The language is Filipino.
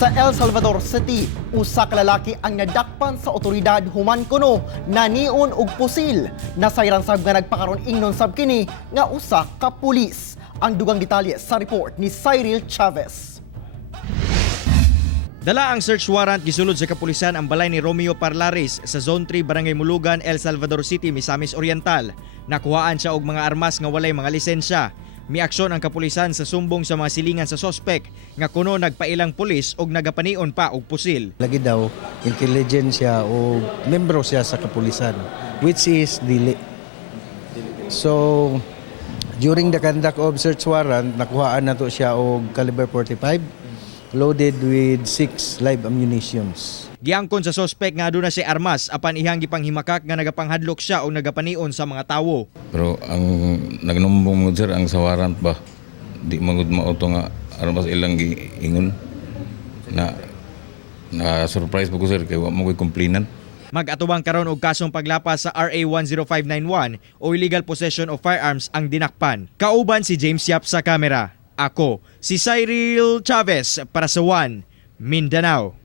Sa El Salvador City, usa ka lalaki ang nadakpan sa otoridad human kuno nanion og pusil. Nasayran sab nga nagpakaron ingnon sab kini nga usa ka pulis. Ang dugang detalye sa report ni Cyril Chavez. Dala ang search warrant gisulod sa kapulisan ang balay ni Romeo Parlares sa Zone 3 Barangay Mulugan, El Salvador City, Misamis Oriental. Nakuhaan siya og mga armas nga walay mga lisensya. Miaksyon ang kapulisan sa sumbong sa mga silingan sa sospek nga kuno nagpailang pulis og nagapanion pa og pusil. Lagi daw intelligent siya o membro siya sa kapulisan, which is dili. So during the conduct of search warrant, nakuhaan na to siya og caliber 45 loaded with 6 live ammunitions. Giangkon sa sospek nga aduna si armas apan ihang gipanghimakak nga nagapanghadlok siya og nagapanion sa mga tawo. Pero ang nagnumbong mo sir ang sa warrant ba, di magud mauto nga armas ilang giingon na surprise po ko sir kay wa mo koy kumplinan. Mag-atubang karon og kasong paglapas sa RA 10591 o illegal possession of firearms ang dinakpan. Kauban si James Yap sa kamera. Ako si Cyril Chavez para sa One Mindanao.